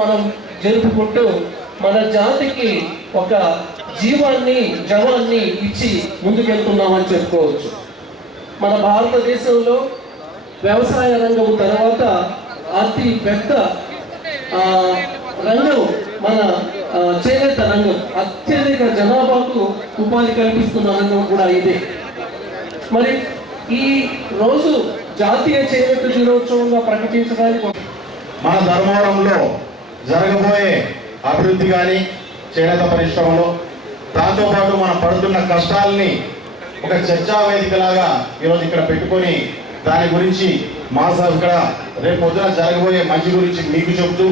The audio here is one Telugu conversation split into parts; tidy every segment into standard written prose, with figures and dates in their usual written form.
మనం జరుపుకుంటూ మన జాతికి ఒక జవాన్ని ఇచ్చి ముందుకెళ్తున్నామని చెప్పుకోవచ్చు. మన భారతదేశంలో వ్యవసాయ రంగం తర్వాత అతి పెద్ద రంగం మన చేనేత రంగం. అత్యధిక జనాభాకు ఉపాధి కల్పిస్తున్న రంగం కూడా ఇదే. మరి ఈ రోజు జాతీయ చేనేత దినోత్సవంగా ప్రకటించడానికి మన ధర్మవరంలో జరగబోయే అభివృద్ధి కానీ చేనేత పరిశ్రమలో దాంతోపాటు మనం పడుతున్న కష్టాలని ఒక చర్చా వేదికలాగా ఈరోజు ఇక్కడ పెట్టుకొని దాని గురించి ఇక్కడ రేపు పొద్దున జరగబోయే మంచి గురించి మీకు చెబుతూ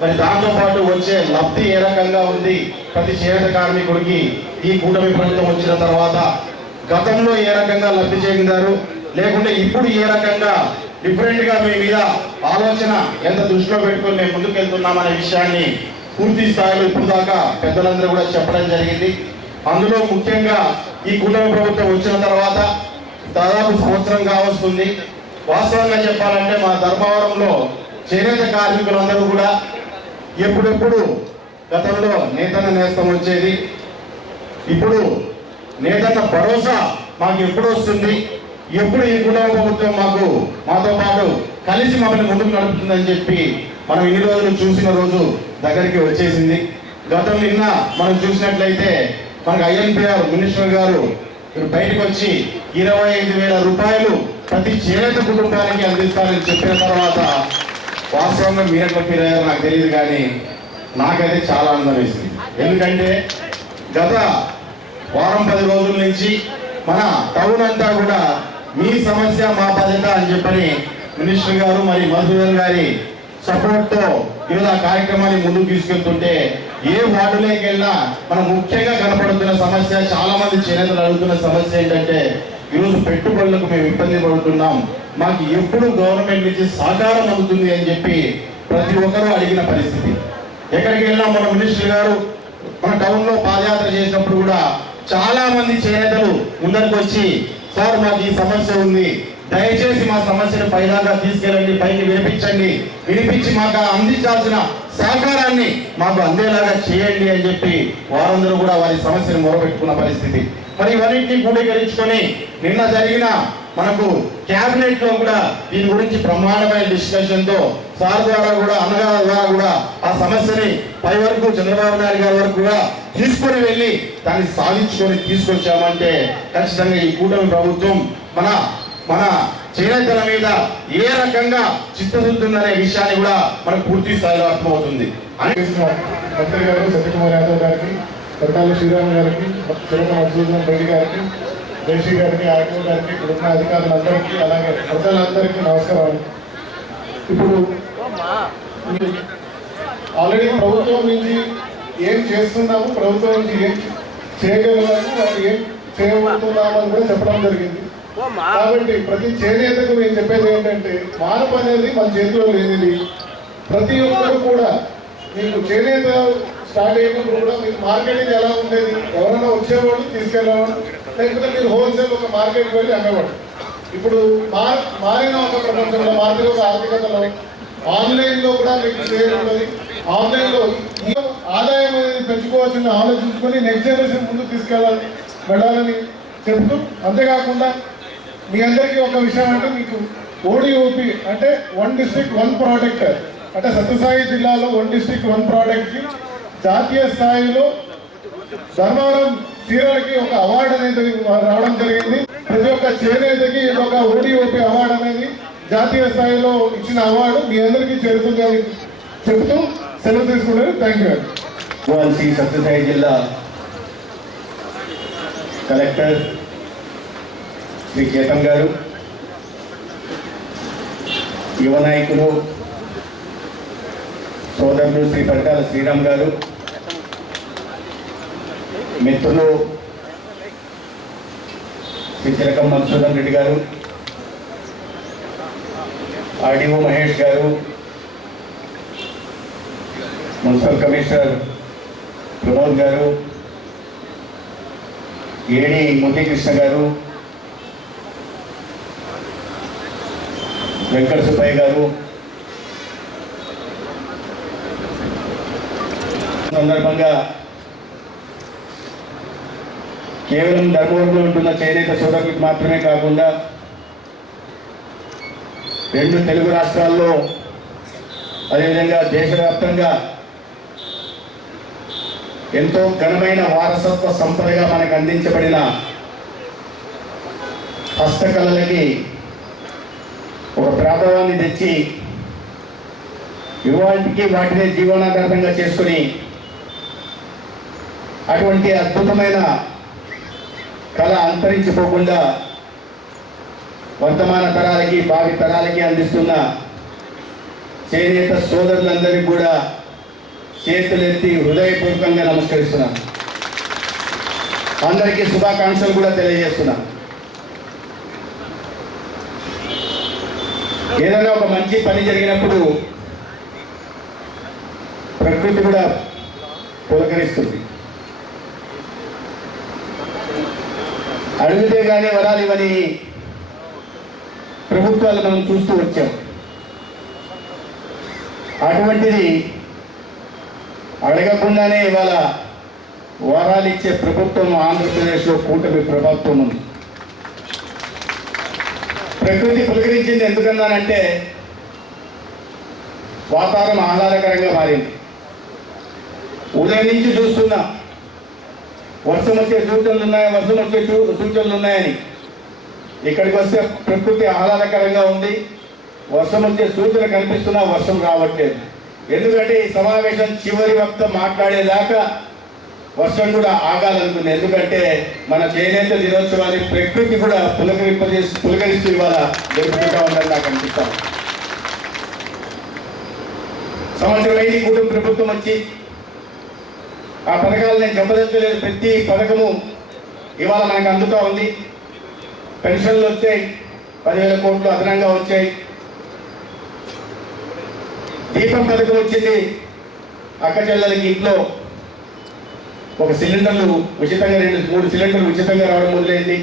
మరి దాంతోపాటు వచ్చే లబ్ధి ఏ రకంగా ఉంది ప్రతి చేనేత కార్మికుడికి ఈ కూటమి ప్రభుత్వం వచ్చిన తర్వాత గతంలో ఏ రకంగా లబ్ధి చెందారు, లేకుంటే ఇప్పుడు ఏ రకంగా డిఫరెంట్గా మీ మీద ఆలోచన ఎంత దృష్టిలో పెట్టుకొని మేము ముందుకు వెళ్తున్నామనే విషయాన్ని పూర్తి స్థాయిలో ఇప్పుడు దాకా పెద్దలందరూ కూడా చెప్పడం జరిగింది. అందులో ముఖ్యంగా ఈ కూటమి ప్రభుత్వం వచ్చిన తర్వాత దాదాపు సంవత్సరం కావస్తుంది. వాస్తవంగా చెప్పాలంటే మా ధర్మవరంలో చేనేత కార్మికులందరూ కూడా ఎప్పుడెప్పుడు గతంలో నేతన్న నేస్తం వచ్చేది, ఇప్పుడు నేతన్న భరోసా మాకు ఎప్పుడు వస్తుంది, ఎప్పుడు ఈ కుటుంబ ప్రభుత్వం మాతో పాటు కలిసి మమ్మల్ని ముందుకు నడుపుతుందని చెప్పి మనం ఇన్ని రోజులు చూసిన రోజు దగ్గరికి వచ్చేసింది. గతం నిన్న మనం చూసినట్లయితే మనకు ఐఎన్పిఆర్ మినిస్టర్ గారు బయటకు వచ్చి 25,000 రూపాయలు ప్రతి చేనేత కుటుంబానికి అందిస్తారని చెప్పిన తర్వాత వాస్తవంగా మీరెట్లా ఫీల్ అయ్యారో నాకు తెలియదు, కానీ నాకైతే చాలా ఆనందం వేసింది. ఎందుకంటే గత వారం 10 రోజుల నుంచి మన టౌన్ అంతా కూడా మీ సమస్య మా బాధ్యత అని చెప్పని మినిస్టర్ గారు మరి మధుసూదన్ గారి సపోర్ట్తో ఈరోజు ఆ కార్యక్రమాన్ని ముందుకు తీసుకెళ్తుంటే ఏ వార్డులోకి వెళ్ళినా మనం ముఖ్యంగా కనపడుతున్న సమస్య, చాలా మంది చేనేతలు అడుగుతున్న సమస్య ఏంటంటే ఈరోజు పెట్టుబడులకు మేము ఇబ్బంది పడుతున్నాం, మాకు ఎప్పుడు గవర్నమెంట్ నుంచి సహకారం అవుతుంది అని చెప్పి ప్రతి ఒక్కరూ అడిగిన పరిస్థితి. ఎక్కడికి వెళ్ళినా మన మినిస్టర్ గారు మన టౌన్లో పాదయాత్ర చేసినప్పుడు కూడా చాలా మంది చేనేతలు ముందరికి వచ్చి సార్ మాకు ఈ సమస్య ఉంది, దయచేసి మా సమస్యను పైదాకా తీసుకెళ్ళండి, పైకి వినిపించి మాకు అందించాల్సిన సహకారాన్ని మాకు అందేలాగా చేయండి అని చెప్పి వారందరూ కూడా వారి సమస్యను మొరపెట్టుకున్న పరిస్థితి. మరి ఇవన్నింటినీ కూడీకరించుకొని నిన్న జరిగిన మనకు క్యాబినెట్ లో కూడా దీని గురించి బ్రహ్మాండమైన డిస్కషన్ తో సార్ ద్వారా కూడా అన్నగారి ద్వారా కూడా ఆ సమస్యని పై వరకు చంద్రబాబు నాయుడు గారి వరకు కూడా తీసుకొని వెళ్ళి దాన్ని సాధించుకొని తీసుకొచ్చామంటే ఖచ్చితంగా ఈ కూటమి ప్రభుత్వం మన చేనేతల మీద ఏ రకంగా చిత్తశుద్ధి ఉందనే విషయాన్ని కూడా మనకు పూర్తి స్థాయిలో అర్థమవుతుంది. మంత్రి గారు సత్యకుమార్ యాదవ్ గారికి, కొరటాల శ్రీరామ్ గారికి, చిరక మధుసూదన్ రెడ్డి గారికి, జయశ్రీ గారికి, ఆర్టీఓ గారికి, ఇప్పుడున్న అధికారులందరికీ, అలాగే ప్రజలందరికీ నమస్కారాలు. ఇప్పుడు ఆల్రెడీ ప్రభుత్వం నుంచి ఏం చేస్తున్నాము, ప్రభుత్వం నుంచి ఏం చేయగలగాము, వాళ్ళు ఏం చేయబోతున్నాము అని కూడా చెప్పడం జరిగింది. కాబట్టి ప్రతి చేనేతకు నేను చెప్పేది ఏంటంటే మార్పు అనేది మన చేతిలో లేనిది. ప్రతి ఒక్కరు కూడా మీకు చేనేత స్టార్ట్ అయినప్పుడు కూడా మీకు మార్కెటింగ్ ఎలా ఉండేది, ఎవరైనా వచ్చేవాళ్ళు తీసుకెళ్ళేవాడు, లేకపోతే మీరు హోల్సేల్ ఒక మార్కెట్కి వెళ్ళి అమ్మేవాడు. ఇప్పుడు మారిన ఒక ప్రపంచంలో మార్కెట్ ఒక ఆర్థికతలో ఆన్లైన్లో కూడా మీకు సేల్ ఉంటుంది. ఆన్లైన్లో ఆదాయం అనేది పెంచుకోవాల్సిన ఆలోచించుకొని నెక్స్ట్ జనరేషన్ ముందుకు వెళ్ళాలని చెప్తూ, అంతేకాకుండా మీ అందరికీ ఒక విషయం అంటే మీకు ఓడిఓపి అంటే 1 డిస్ట్రిక్ట్ 1 ప్రోడక్ట్ అంటే సత్యసాయి జిల్లాలో 1 డిస్ట్రిక్ట్ 1 ప్రోడక్ట్కి జాతీయ స్థాయిలో ధర్మవరం చీరలకి ఒక అవార్డు అనేది రావడం జరిగింది. ప్రతి ఒక్క చేనేతకి ఒక ఓడిఓపి అవార్డు అనేది జాతీయ స్థాయిలో ఇచ్చిన అవార్డు మీ అందరికీ చేరుతుందని చెబుతూ సెలవు తీసుకున్నారు. Thank you. సత్యసాయి జిల్లా కలెక్టర్ శ్రీ కేతన్ గారు, యువ నాయకులు సోదరులు శ్రీ కొరటాల శ్రీరామ్ గారు, మిత్రులు శ్రీ చిరక మధుసూదన్ రెడ్డి గారు, ఆర్డీఓ మహేష్ గారు, మున్సిపల్ కమిషనర్ ప్రమోద్ గారు, ఏడి మురళీకృష్ణ గారు, వెంకట సుబ్బయ్య గారు, సందర్భంగా కేవలం ధర్మవరంలో ఉంటున్న చేనేత సోదరులకు మాత్రమే కాకుండా 2 తెలుగు రాష్ట్రాల్లో అదేవిధంగా దేశవ్యాప్తంగా ఎంతో ఘనమైన వారసత్వ సంపదగా మనకు అందించబడిన హస్తకళలకి ఒక ప్రభావాన్ని తెచ్చి యువానికి వాటిని జీవనాధారంగా చేసుకుని అటువంటి అద్భుతమైన కళ అంతరించిపోకుండా వర్తమాన తరాలకి భావి తరాలకి అందిస్తున్న చేనేత సోదరులందరికీ కూడా చేతులెత్తి హృదయపూర్వకంగా నమస్కరిస్తున్నాను. అందరికీ శుభాకాంక్షలు కూడా తెలియజేస్తున్నాను. ఏదైనా ఒక మంచి పని జరిగినప్పుడు ప్రకృతి కూడా పులకరిస్తుంది. అడిగితే కానీ వరాలు ఇవని ప్రభుత్వాలు మనం చూస్తూ వచ్చాం. అటువంటిది అడగకుండానే ఇవాళ వరాలు ఇచ్చే ప్రభుత్వం ఆంధ్రప్రదేశ్లో కూటమి ప్రభుత్వం ఉంది. ప్రకృతి పులకరించింది ఎందుకన్నానంటే వాతావరణం ఆహ్లాదకరంగా మారింది. ఉదయం నుంచి చూస్తున్నా వర్షం వచ్చే సూచనలు ఉన్నాయి, వర్షం వచ్చే సూచనలు ఉన్నాయని. ఇక్కడికి వస్తే ప్రకృతి ఆహ్లాదకరంగా ఉంది. వర్షం వచ్చే సూచన కనిపిస్తున్నా వర్షం రావట్లేదు. ఎందుకంటే ఈ సమావేశం చివరి వక్త మాట్లాడేదాకా వర్షం కూడా ఆగాలనుకుంది. ఎందుకంటే మన చేనేత దినోత్సవాన్ని ప్రకృతి కూడా పులకరిస్తూ ఇవాళ జరుపుకుంటా ఉందని నాకు అనిపిస్తాను. సంవత్సరం అయింది కుటుంబ ప్రభుత్వం వచ్చి. ఆ పథకాలు నేను చెప్పదచ్చలేదు. ప్రతి పథకము ఇవాళ మనకు అందుతూ ఉంది. పెన్షన్లు వచ్చాయి, 10,000 కోట్లు అదనంగా వచ్చాయి. దీపం పథకం వచ్చింది. అక్క చెల్లెలకి ఇంట్లో ఒక సిలిండర్లు ఉచితంగా 2-3 సిలిండర్లు ఉచితంగా రావడం మొదలైంది.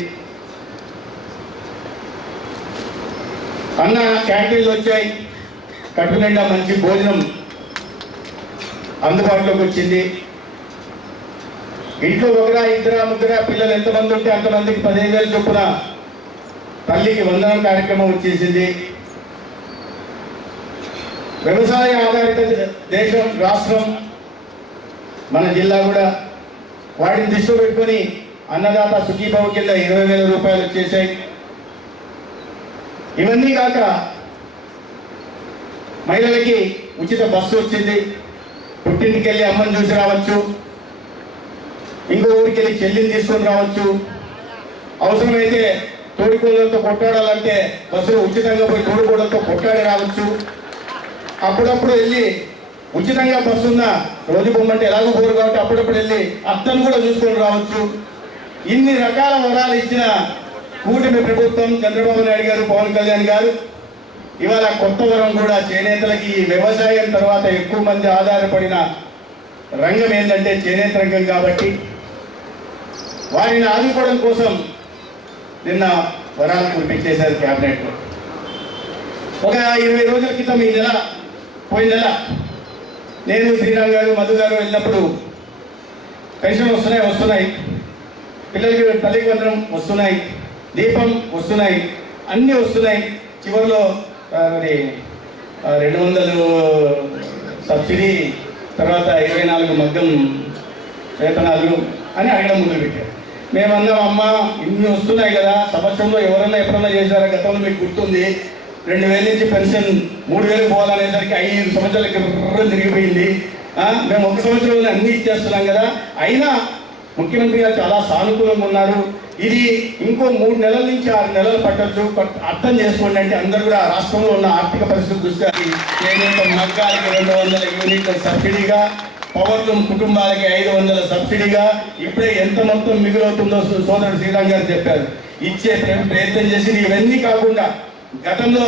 అన్న క్యాంటీన్లు వచ్చాయి. కడుపు నిండా మంచి భోజనం అందుబాటులోకి వచ్చింది. ఇంట్లో 1-2-3 పిల్లలు ఎంతమంది ఉంటే అంతమందికి 15,000 చొప్పున తల్లికి వందనం కార్యక్రమం వచ్చేసింది. వ్యవసాయ ఆధారిత దేశం రాష్ట్రం మన జిల్లా కూడా. వాటిని దృష్టిలో పెట్టుకొని అన్నదాత సుఖీభావ కింద 20,000 రూపాయలు వచ్చేసాయి. ఇవన్నీ కాక మహిళలకి ఉచిత బస్సు వచ్చింది. పుట్టింటికి వెళ్ళి అమ్మని చూసి రావచ్చు, ఇంకో ఊరికి వెళ్ళి చెల్లిని తీసుకొని రావచ్చు. అవసరమైతే తోడికోళ్ళతో కొట్టాడాలంటే బస్సులో ఉచితంగా పోయి తోడికోళ్ళతో కొట్టాడి రావచ్చు. అప్పుడప్పుడు వెళ్ళి ఉచితంగా బస్సు ఉన్న రోజు బొమ్మంటే ఎలాగో పోరు కాబట్టి అప్పుడప్పుడు వెళ్ళి అత్తను కూడా చూసుకొని రావచ్చు. ఇన్ని రకాల వరాలు ఇచ్చిన కూటమి ప్రభుత్వం చంద్రబాబు నాయుడు గారు, పవన్ కళ్యాణ్ గారు ఇవాళ కొత్త వరం కూడా చేనేతలకి. వ్యవసాయం తర్వాత ఎక్కువ మంది ఆధారపడిన రంగం ఏంటంటే చేనేత రంగం కాబట్టి వారిని ఆదుకోవడం కోసం నిన్న వరాలు కురిపించేశారు క్యాబినెట్లో. ఒక 20 రోజుల క్రితం పోయిన నెల నేను శ్రీరామ్ గారు, మధు గారు వెళ్ళినప్పుడు పెన్షన్ వస్తున్నాయి, పిల్లలకి తల్లికి వందనం వస్తున్నాయి, దీపం వస్తున్నాయి, అన్నీ వస్తున్నాయి. చివరిలో మరి 200 సబ్సిడీ, తర్వాత 24 మగ్గం వేతనాలు అని అడగడం మొదలుపెట్టారు. మేమన్నాం, అమ్మ ఇన్ని వస్తున్నాయి కదా, సంవత్సరంలో ఎవరన్నా ఎప్పుడన్నా చేశారా? గతంలో మీకు గుర్తుంది, 2,000 నుంచి పెన్షన్ 3,000 పోవాలనేసరికి 5 సంవత్సరాలకి తిరిగిపోయింది. మేము 1 సంవత్సరంలో అన్నీ ఇచ్చేస్తున్నాం కదా. అయినా ముఖ్యమంత్రి గారు చాలా సానుకూలంగా ఉన్నారు. ఇది ఇంకో 3 నెలల నుంచి 6 నెలలు పట్టచ్చు, అర్థం చేసుకోండి అంటే అందరూ కూడా రాష్ట్రంలో ఉన్న ఆర్థిక పరిస్థితి దృష్ట్యా చేనేత మగ్గాలకి 200 యూనిట్ల సబ్సిడీగా, పవర్లూమ్ కుటుంబాలకి 500 సబ్సిడీగా, ఇప్పుడే ఎంత మొత్తం మిగులవుతుందో సోదరుడు శ్రీరామ్ గారు చెప్పారు. ఇచ్చే ప్రయత్నం చేసింది. ఇవన్నీ కాకుండా గతంలో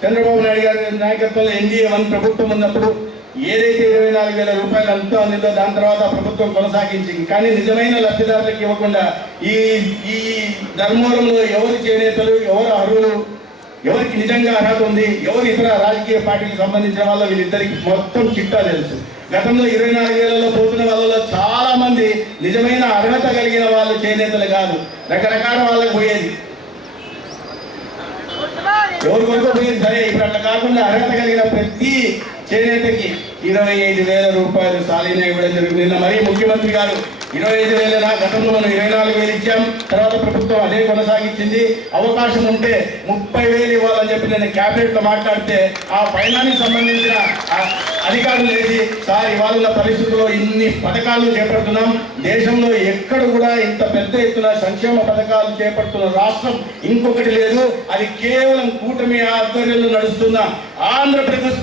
చంద్రబాబు నాయుడు గారి నాయకత్వంలో NDA 1 ప్రభుత్వం ఉన్నప్పుడు ఏదైతే 24,000 రూపాయలు అంతా అందిందో దాని తర్వాత ప్రభుత్వం కొనసాగించింది. కానీ నిజమైన లబ్ధిదారులకు ఇవ్వకుండా ఈ ధర్మవరంలో ఎవరు చేనేతలు, ఎవరు అర్హులు, ఎవరికి నిజంగా అర్హత ఉంది, ఎవరు ఇతర రాజకీయ పార్టీలకు సంబంధించిన వాళ్ళు వీళ్ళిద్దరికి మొత్తం చిట్టా తెలుసు. గతంలో 24,000లో పోతున్న వాళ్ళలో చాలా మంది నిజమైన అర్హత కలిగిన వాళ్ళు చేనేతలు కాదు, రకరకాల వాళ్ళకి పోయేది, ఎవరు కొనుక్కోపోయేది. సరే, ఇప్పుడు అట్లా కాకుండా అర్హత కలిగిన ప్రతి చేనేతకి 25,000 రూపాయలు సాలీనా ఇవ్వడం జరుగుతుంది. నిన్న మరీ ముఖ్యమంత్రి గారు 25,000 గతంలో మనం 24,000 ఇచ్చాం, తర్వాత ప్రభుత్వం అదే కొనసాగించింది. అవకాశం ఉంటే 30,000 ఇవ్వాలని చెప్పి నేను క్యాబినెట్ లో మాట్లాడితే ఆ ఫైనాన్స్ సంబంధించిన అధికారులు లేచి, సార్ ఇవాళ ఉన్న పరిస్థితుల్లో ఇన్ని పథకాలు చేపడుతున్నాం, దేశంలో ఎక్కడ కూడా ఇంత పెద్ద ఎత్తున సంక్షేమ పథకాలు చేపడుతున్న రాష్ట్రం ఇంకొకటి లేదు, అది కేవలం కూటమి ఆధ్వర్యంలో నడుస్తున్న ఆంధ్రప్రదేశ్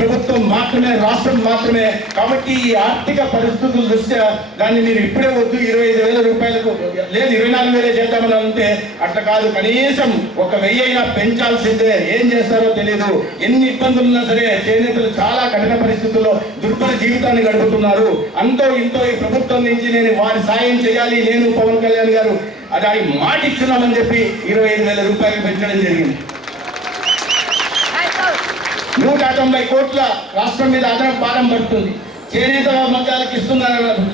ప్రభుత్వం మాత్రమే, రాష్ట్రం మాత్రమే. కాబట్టి ఈ ఆర్థిక పరిస్థితుల దృష్ట్యా దాన్ని మీరు ఇప్పుడే వద్దు 25,000 రూపాయలకు లేదు 24,000 చేద్దామని అంటే అట్లా కాదు, కనీసం 1,000 అయినా పెంచాల్సిందే. ఏం చేస్తారో తెలియదు. ఎన్ని ఇబ్బందులు ఉన్నా సరే చేనేతలు చాలా కఠిన పరిస్థితుల్లో దుర్భర జీవితాన్ని గడుపుతున్నారు. అంతో ఇంతో ఈ ప్రభుత్వం నుంచి నేను వారి సాయం చేయాలి, నేను పవన్ కళ్యాణ్ గారు అది మాట ఇచ్చున్నామని చెప్పి 25,000 రూపాయలు పెంచడం జరిగింది. 190 కోట్ల రాష్ట్రం మీద అదనపు భారం పడుతుంది. చేనేత మగ్గాలకు ఇస్తున్న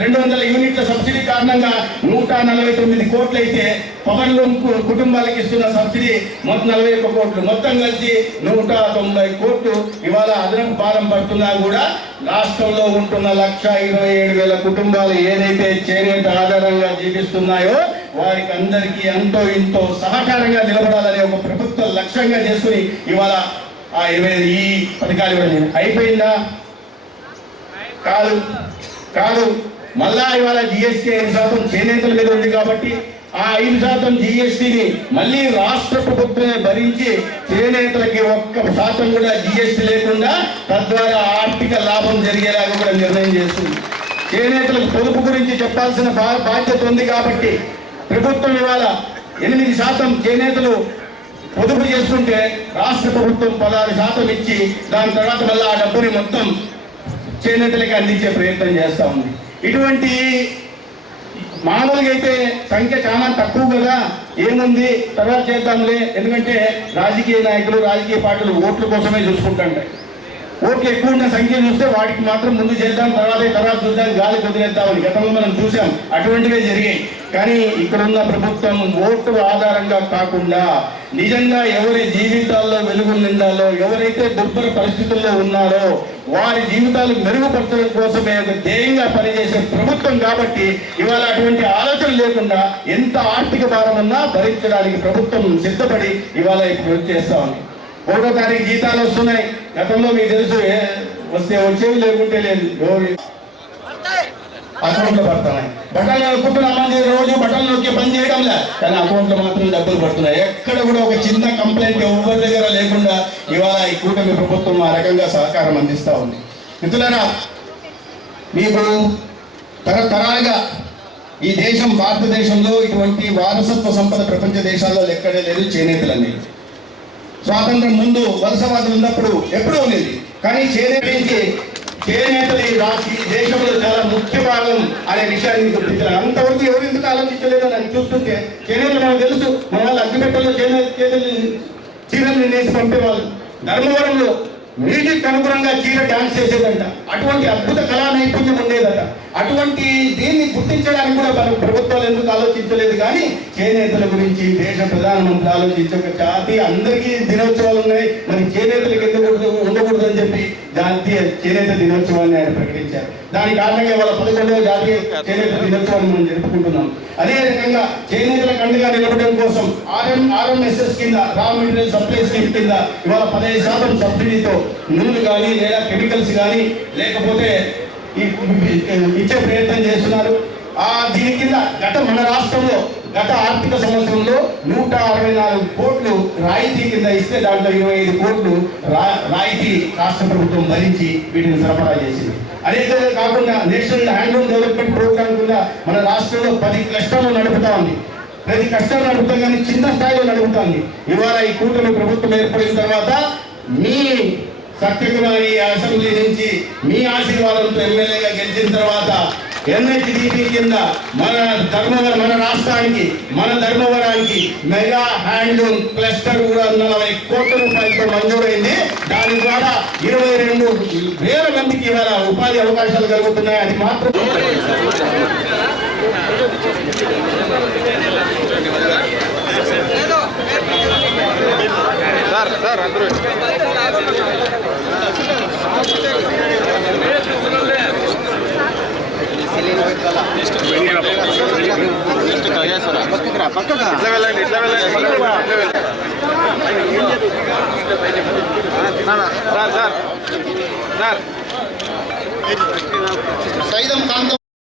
200 యూనిట్ల సబ్సిడీ కారణంగా 149 కోట్లు అయితే పవర్ లూమ్ కుటుంబాలకు ఇస్తున్న సబ్సిడీ 41 కోట్లు, మొత్తం కలిసి 190 కోట్లు ఇవాళ అదనపు భారం పడుతున్నా కూడా రాష్ట్రంలో ఉంటున్న 1,27,000 కుటుంబాలు ఏదైతే చేనేత ఆధారంగా జీవిస్తున్నాయో వారికి అందరికీ ఎంతో ఇంతో సహకారంగా నిలబడాలనే ఒక ప్రభుత్వ లక్ష్యంగా చేసుకుని ఇవాళ ఆ 25 ఈ పథకాలు ఇవ్వడం అయిపోయిందా? కాదు. మళ్ళా ఇవాళ జిఎస్టీ 5% చేనేతల మీద ఉంది కాబట్టి ఆ 5% జిఎస్టీని మళ్ళీ రాష్ట్ర ప్రభుత్వమే భరించి చేనేతలకి 1% కూడా జిఎస్టీ లేకుండా తద్వారా ఆర్థిక లాభం జరిగేలాగా కూడా నిర్ణయం చేస్తుంది. చేనేతలకు పొదుపు గురించి చెప్పాల్సిన బాధ్యత ఉంది కాబట్టి ప్రభుత్వం ఇవాళ 8% చేనేతలు పొదుపు చేసుకుంటే రాష్ట్ర ప్రభుత్వం 16% ఇచ్చి దాని తర్వాత మళ్ళీ ఆ డబ్బుని మొత్తం చేనేతలకి అందించే ప్రయత్నం చేస్తూ ఉంది. ఇటువంటి మామూలుగా అయితే సంఖ్య చాలా తక్కువ కదా, ఏముంది తర్వాత చేద్దాంలే, ఎందుకంటే రాజకీయ నాయకులు రాజకీయ పార్టీలు ఓట్ల కోసమే చూసుకుంటుంటాయి. ఓట్లు ఎక్కువ ఉన్న సంఖ్య చూస్తే వాటికి మాత్రం ముందు చేద్దాం, తర్వాత చూద్దాం, గాలి వదిలేద్దామని గతంలో మనం చూసాం, అటువంటివే జరిగాయి. కానీ ఇక్కడున్న ప్రభుత్వం ఓటు ఆధారంగా కాకుండా నిజంగా ఎవరి జీవితాల్లో వెలుగులు నిండాలో, ఎవరైతే దుర్భర పరిస్థితుల్లో ఉన్నారో వారి జీవితాలు మెరుగుపరచడం కోసమే ఒక ధ్యేయంగా పనిచేసే ప్రభుత్వం కాబట్టి ఇవాళ అటువంటి ఆలోచన లేకుండా ఎంత ఆర్థిక భారం ఉన్నా భరించడానికి ప్రభుత్వం సిద్ధపడి ఇవాళ ఇప్పుడు చేస్తా ఉంది. 1వ తారీఖు జీతాలు వస్తున్నాయి. గతంలో మీకు తెలుసు, వస్తే వచ్చేవి లేకుంటే లేదు, అకౌంట్లో పడుతున్నాయి. బట్టలు నొక్కుంటున్నామని రోజు బట్టలు నొక్కే పని చేయడంలే, కానీ అకౌంట్లో మాత్రం డబ్బులు పడుతున్నాయి. ఎక్కడ కూడా ఒక చిన్న కంప్లైంట్ ఎవరి దగ్గర లేకుండా ఇవాళ ఈ కూటమి ప్రభుత్వం ఆ రకంగా సహకారం అందిస్తూ ఉంది. మిత్రులారా, మీకు తరతరాలుగా ఈ దేశం భారతదేశంలో ఇటువంటి వారసత్వ సంపద ప్రపంచ దేశాల్లో ఎక్కడే లేదు. చేనేతలు అనేది స్వాతంత్రం ముందు వలసవాదులు ఉన్నప్పుడు ఎప్పుడూ ఉండేది, కానీ చేనేతలు ఈ దేశంలో చాలా ముఖ్య భాగం అనే విషయాన్ని గుర్తించారు. అంతవరకు ఎవరు ఎందుకు ఆలోచించలేదో నాకు చూస్తుంటే చేనేతలు మనకు తెలుసు. మన వాళ్ళు అగ్గిపెట్టలో చీరలు నేసి పంపేవాళ్ళు. ధర్మవరంలో మ్యూజిక్ అనుగుణంగా చీర డాన్స్ చేసేదంట. అటువంటి అద్భుత కళా నైపుణ్యం ఉండేదట. అటువంటి దీన్ని గుర్తించడానికి కూడా మన ప్రభుత్వాలు ఎందుకు ఆలోచించలేదు? కానీ చేనేతల గురించి దేశ ప్రధానమంత్రి ఆలోచించే ఒక జాతీయ అందరికీ దినోత్సవాలు ఉన్నాయి, మరి చేనేతలకు ఎందుకు ఉండకూడదు అని చెప్పి జాతీయ చేనేత దినోత్సవాన్ని ఆయన ప్రకటించారు. దాని కారణంగా వాళ్ళ 11వ జాతీయ చేనేత దినోత్సవాన్ని మనం జరుపుకుంటున్నాం. అదే రకంగా చేనేతల కండగా నిలబడడం కోసం ఆర్ఎంఎస్ఎస్ కింద రా మెటీరియల్ సప్లై స్కీమ్ కింద ఇవాళ 15% సబ్సిడీతో నూనెలు కానీ లేదా కెమికల్స్ కానీ లేకపోతే ఇచ్చే ప్రయత్నం చేస్తున్నారు. దీని కింద మన రాష్ట్రంలో గత ఆర్థిక సంవత్సరంలో 164 కోట్లు రాయితీ కింద ఇస్తే దాంట్లో 25 కోట్లు రాయితీ రాష్ట్ర ప్రభుత్వం భరించి వీటిని సరఫరా చేసింది. అదే కాకుండా నేషనల్ హ్యాండ్లూమ్ డెవలప్మెంట్ ప్రోగ్రామ్ కింద మన రాష్ట్రంలో 10 క్లస్టర్లు నడుపుతా ఉంది. ప్రతి క్లస్టర్ నడుపుతాం కానీ చిన్న స్థాయిలో నడుపుతుంది. ఇవాళ ఈ కూటమి ప్రభుత్వం ఏర్పడిన తర్వాత మీ సత్యకుమారి అసెంబ్లీ నుంచి మీ ఆశీర్వాదంతో ఎమ్మెల్యేగా గెలిచిన తర్వాత ఎన్హెచ్డిపి కింద మన రాష్ట్రానికి మన ధర్మవరానికి మెగా హ్యాండ్లూమ్ క్లస్టర్ కూడా 40 కోట్ల రూపాయలతో మంజూరైంది. దాని ద్వారా 22,000 మందికి ఇవాళ ఉపాధి అవకాశాలు కలుగుతున్నాయి. అది మాత్రం సైదం కాంతం